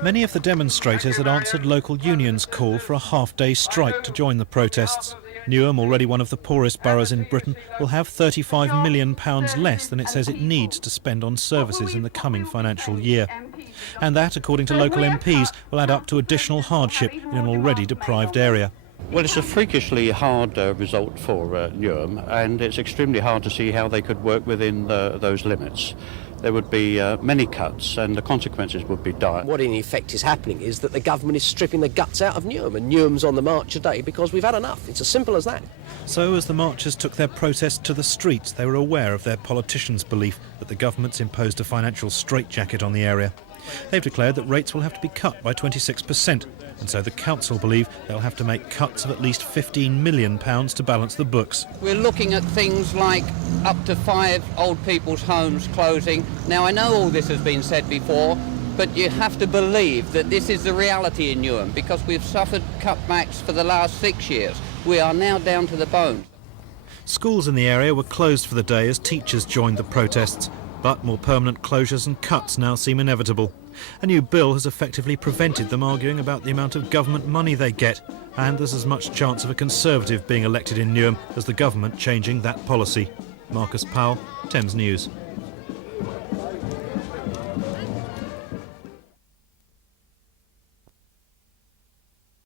Many of the demonstrators had answered local unions' call for a half-day strike to join the protests. Newham, already one of the poorest boroughs in Britain, will have £35 million less than it says it needs to spend on services in the coming financial year. And that, according to local MPs, will add up to additional hardship in an already deprived area. Well, it's a freakishly hard result for Newham, and it's extremely hard to see how they could work within those limits. There would be many cuts, and the consequences would be dire. What in effect is happening is that the government is stripping the guts out of Newham, and Newham's on the march today because we've had enough. It's as simple as that. So as the marchers took their protest to the streets, they were aware of their politicians' belief that the government's imposed a financial straitjacket on the area. They've declared that rates will have to be cut by 26%, and so the council believe they'll have to make cuts of at least £15 million to balance the books. We're looking at things like up to 5 old people's homes closing. Now, I know all this has been said before, but you have to believe that this is the reality in Newham, because we've suffered cutbacks for the last 6 years. We are now down to the bone. Schools in the area were closed for the day as teachers joined the protests. But more permanent closures and cuts now seem inevitable. A new bill has effectively prevented them arguing about the amount of government money they get, and there's as much chance of a Conservative being elected in Newham as the government changing that policy. Marcus Powell, Thames News.